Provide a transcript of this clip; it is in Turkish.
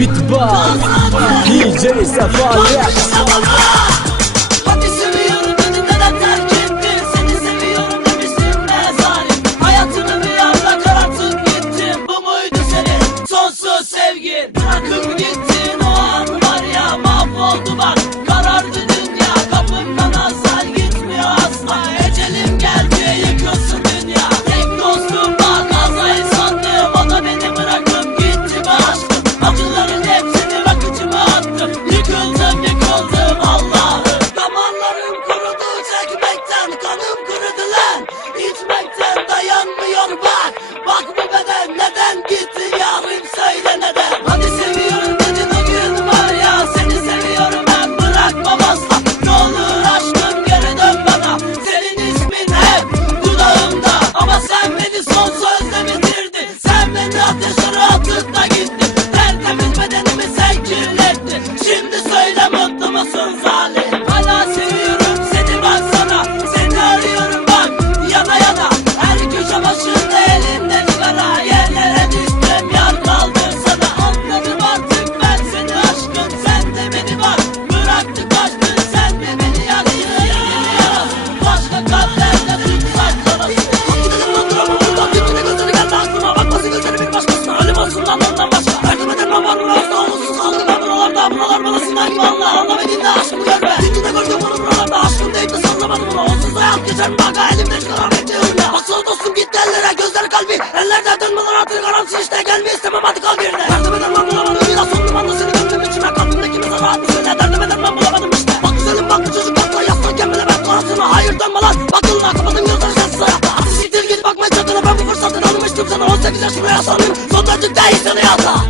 Beatbox DJ senin sonsuz sevgin? Bırakıp gittin o an var ya mahvoldu bak Allah Anlamadın da aşkımı görme Gittiğinde gördüm onu buralarda Aşkım deyip de sallamadım onu. Onsuz hayat geçer mi baka Elimden çıkaran bekliyorum ya Baksana dostum gitti ellere Gözleri kalbi. Ellerde dönmeler artık Karamsız işte gelme istemem hadi kal birine. Yardım edemem bulamadım Biraz sondum anda seni gönlüm içime. Kalbimdeki mezar rahat mı söyle Derdim edemem bulamadım işte. Bak güzelim bak bu çocuk bakla Yaslanken bile ben konasına Hayır dönme lan Bak yoluna kapadım gözleri sensiz hayatta Hadi siktir git bakma çatına. Ben bu fırsatını almıştım sana. 18 yaşımda yasanım Son döndük değilsin hayata